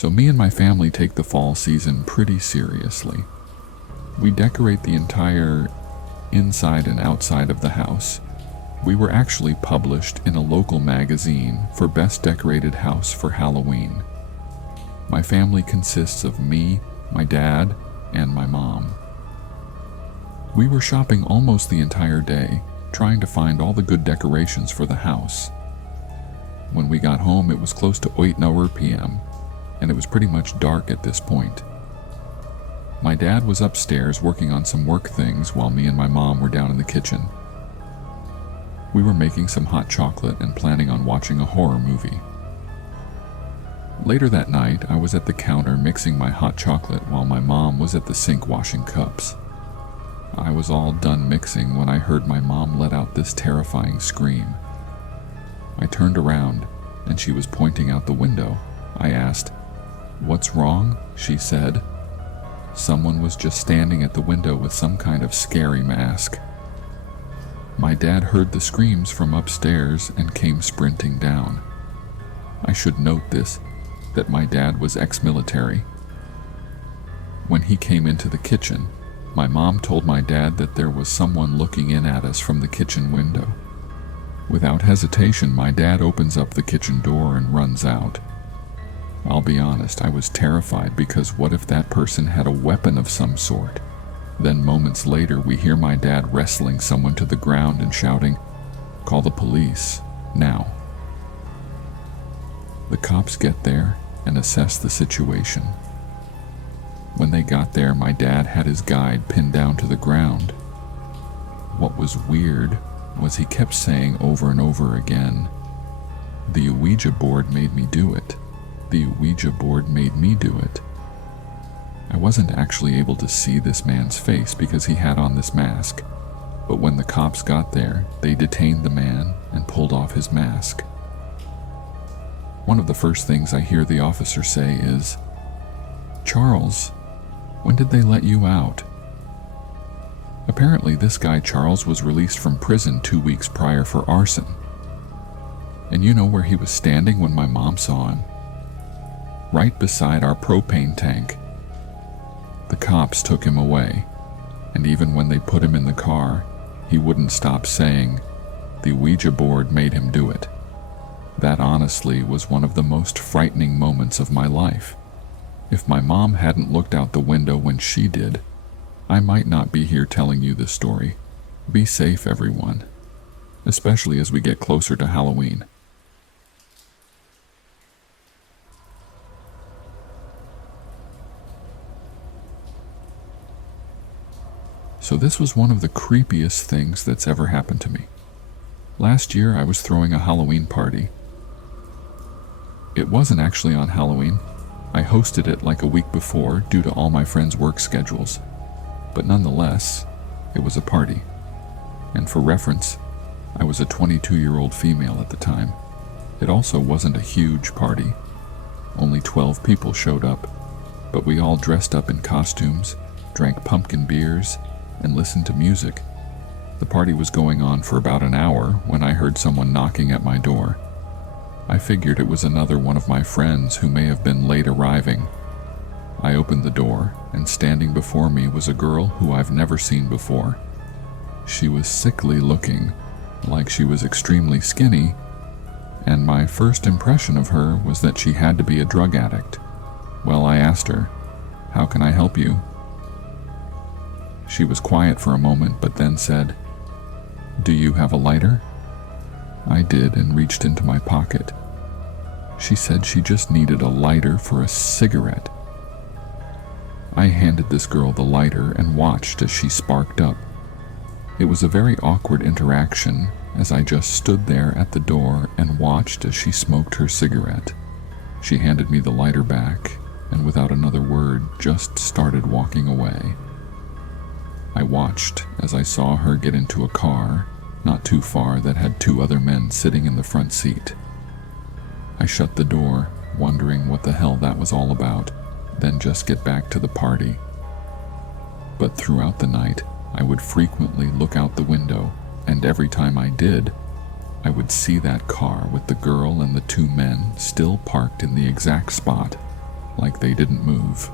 So me and my family take the fall season pretty seriously. We decorate the entire inside and outside of the house. We were actually published in a local magazine for Best Decorated House for Halloween. My family consists of me, my dad, and my mom. We were shopping almost the entire day, trying to find all the good decorations for the house. When we got home, it was close to 8 p.m., and it was pretty much dark at this point. My dad was upstairs working on some work things while me and my mom were down in the kitchen. We were making some hot chocolate and planning on watching a horror movie. Later that night, I was at the counter mixing my hot chocolate while my mom was at the sink washing cups. I was all done mixing when I heard my mom let out this terrifying scream. I turned around and she was pointing out the window. I asked, "What's wrong?" she said. Someone was just standing at the window with some kind of scary mask. My dad heard the screams from upstairs and came sprinting down. I should note this, that my dad was ex-military. When he came into the kitchen, my mom told my dad that there was someone looking in at us from the kitchen window. Without hesitation, my dad opens up the kitchen door and runs out. I'll be honest, I was terrified because what if that person had a weapon of some sort? Then moments later, we hear my dad wrestling someone to the ground and shouting, "Call the police, now." The cops get there and assess the situation. When they got there, my dad had his guide pinned down to the ground. What was weird was he kept saying over and over again, "The Ouija board made me do it. The Ouija board made me do it." I wasn't actually able to see this man's face because he had on this mask, but when the cops got there, they detained the man and pulled off his mask. One of the first things I hear the officer say is, "Charles, when did they let you out?" Apparently this guy Charles was released from prison 2 weeks prior for arson. And you know where he was standing when my mom saw him? Right beside our propane tank. The cops took him away, and even when they put him in the car, he wouldn't stop saying, "The Ouija board made him do it." That honestly was one of the most frightening moments of my life. If my mom hadn't looked out the window when she did, I might not be here telling you this story. Be safe, everyone, especially as we get closer to Halloween. So this was one of the creepiest things that's ever happened to me. Last year I was throwing a Halloween party. It wasn't actually on Halloween. I hosted it like a week before due to all my friends' work schedules. But nonetheless, it was a party. And for reference, I was a 22-year-old female at the time. It also wasn't a huge party. Only 12 people showed up, but we all dressed up in costumes, drank pumpkin beers, and listened to music. The party was going on for about an hour when I heard someone knocking at my door. I figured it was another one of my friends who may have been late arriving. I opened the door, and standing before me was a girl who I've never seen before. She was sickly looking, like she was extremely skinny, and my first impression of her was that she had to be a drug addict. Well, I asked her, "How can I help you?" She was quiet for a moment, but then said, "Do you have a lighter?" I did and reached into my pocket. She said she just needed a lighter for a cigarette. I handed this girl the lighter and watched as she sparked up. It was a very awkward interaction as I just stood there at the door and watched as she smoked her cigarette. She handed me the lighter back and without another word just started walking away. I watched as I saw her get into a car not too far that had 2 other men sitting in the front seat. I shut the door, wondering what the hell that was all about, then just get back to the party. But throughout the night, I would frequently look out the window, and every time I did, I would see that car with the girl and the 2 men still parked in the exact spot, like they didn't move.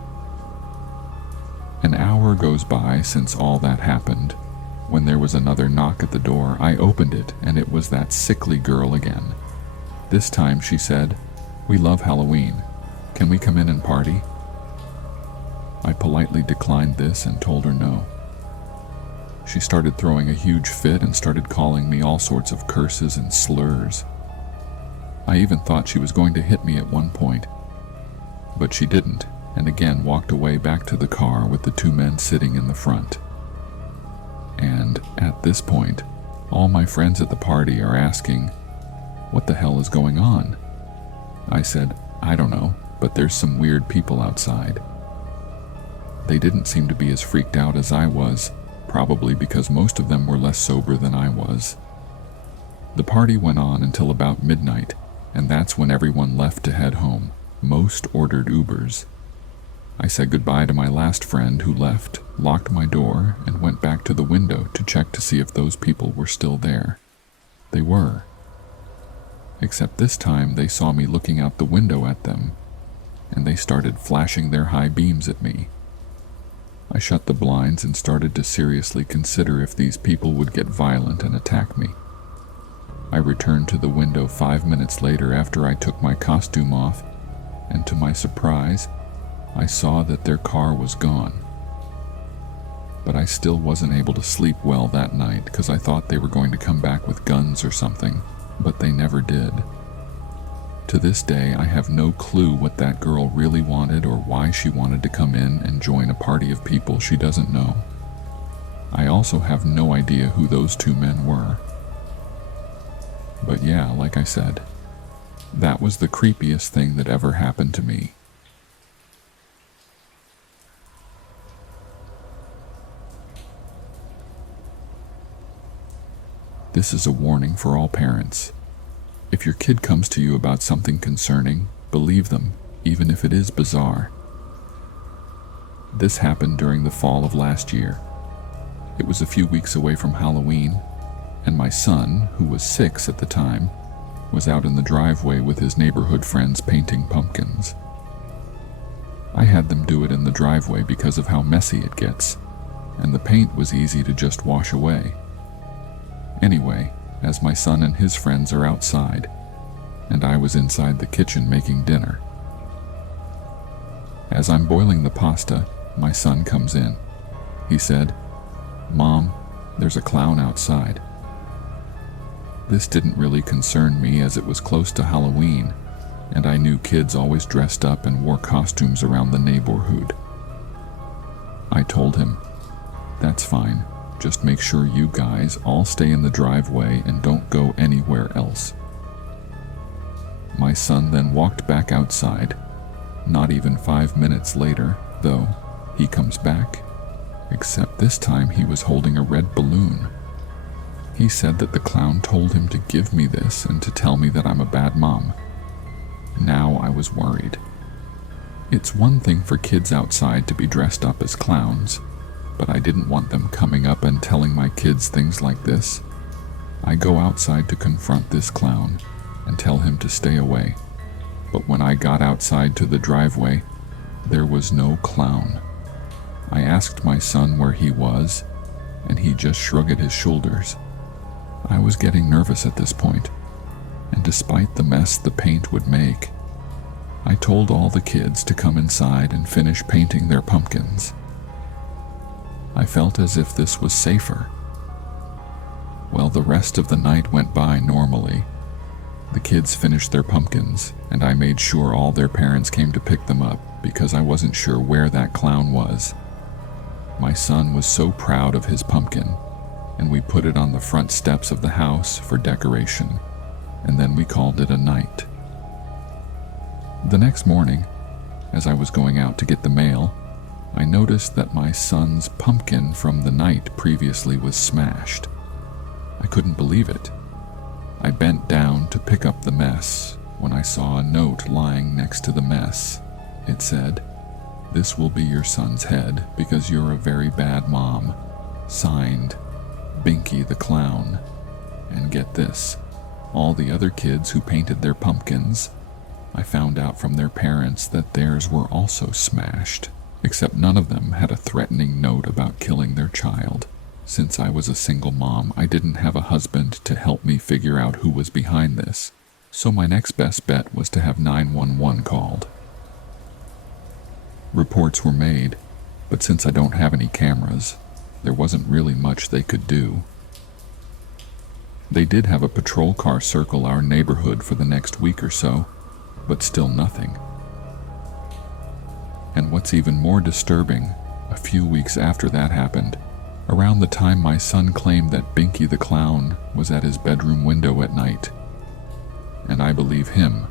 An hour goes by since all that happened. When there was another knock at the door, I opened it, and it was that sickly girl again. This time she said, "We love Halloween. Can we come in and party?" I politely declined this and told her no. She started throwing a huge fit and started calling me all sorts of curses and slurs. I even thought she was going to hit me at one point, but she didn't, and again walked away back to the car with the two men sitting in the front. And at this point, all my friends at the party are asking, "What the hell is going on?" I said, "I don't know, but there's some weird people outside." They didn't seem to be as freaked out as I was, probably because most of them were less sober than I was. The party went on until about midnight, and that's when everyone left to head home. Most ordered Ubers. I said goodbye to my last friend who left, locked my door, and went back to the window to check to see if those people were still there. They were. Except this time they saw me looking out the window at them, and they started flashing their high beams at me. I shut the blinds and started to seriously consider if these people would get violent and attack me. I returned to the window 5 minutes later after I took my costume off, and to my surprise, I saw that their car was gone. But I still wasn't able to sleep well that night because I thought they were going to come back with guns or something, but they never did. To this day, I have no clue what that girl really wanted or why she wanted to come in and join a party of people she doesn't know. I also have no idea who those two men were. But yeah, like I said, that was the creepiest thing that ever happened to me. This is a warning for all parents. If your kid comes to you about something concerning, believe them, even if it is bizarre. This happened during the fall of last year. It was a few weeks away from Halloween, and my son, who was 6 at the time, was out in the driveway with his neighborhood friends painting pumpkins. I had them do it in the driveway because of how messy it gets, and the paint was easy to just wash away. Anyway, as my son and his friends are outside, and I was inside the kitchen making dinner. As I'm boiling the pasta, my son comes in. He said, "Mom, there's a clown outside." This didn't really concern me as it was close to Halloween, and I knew kids always dressed up and wore costumes around the neighborhood. I told him, "That's fine. Just make sure you guys all stay in the driveway and don't go anywhere else." My son then walked back outside. Not even 5 minutes later, though, he comes back, except this time he was holding a red balloon. He said that the clown told him to give me this and to tell me that I'm a bad mom. Now I was worried. It's one thing for kids outside to be dressed up as clowns, but I didn't want them coming up and telling my kids things like this. I go outside to confront this clown and tell him to stay away. But when I got outside to the driveway, there was no clown. I asked my son where he was, and he just shrugged his shoulders. I was getting nervous at this point, and despite the mess the paint would make, I told all the kids to come inside and finish painting their pumpkins. I felt as if this was safer. Well, the rest of the night went by normally. The kids finished their pumpkins, and I made sure all their parents came to pick them up because I wasn't sure where that clown was. My son was so proud of his pumpkin, and we put it on the front steps of the house for decoration, and then we called it a night. The next morning, as I was going out to get the mail, I noticed that my son's pumpkin from the night previously was smashed. I couldn't believe it. I bent down to pick up the mess when I saw a note lying next to the mess. It said, "This will be your son's head because you're a very bad mom. Signed, Binky the Clown." And get this, all the other kids who painted their pumpkins, I found out from their parents that theirs were also smashed, except none of them had a threatening note about killing their child. Since I was a single mom, I didn't have a husband to help me figure out who was behind this, so my next best bet was to have 911 called. Reports were made, but since I don't have any cameras, there wasn't really much they could do. They did have a patrol car circle our neighborhood for the next week or so, but still nothing. And what's even more disturbing, a few weeks after that happened, around the time my son claimed that Binky the Clown was at his bedroom window at night. And I believe him.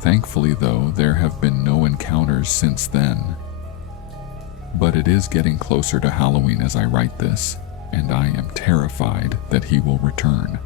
Thankfully, though, there have been no encounters since then. But it is getting closer to Halloween as I write this, and I am terrified that he will return.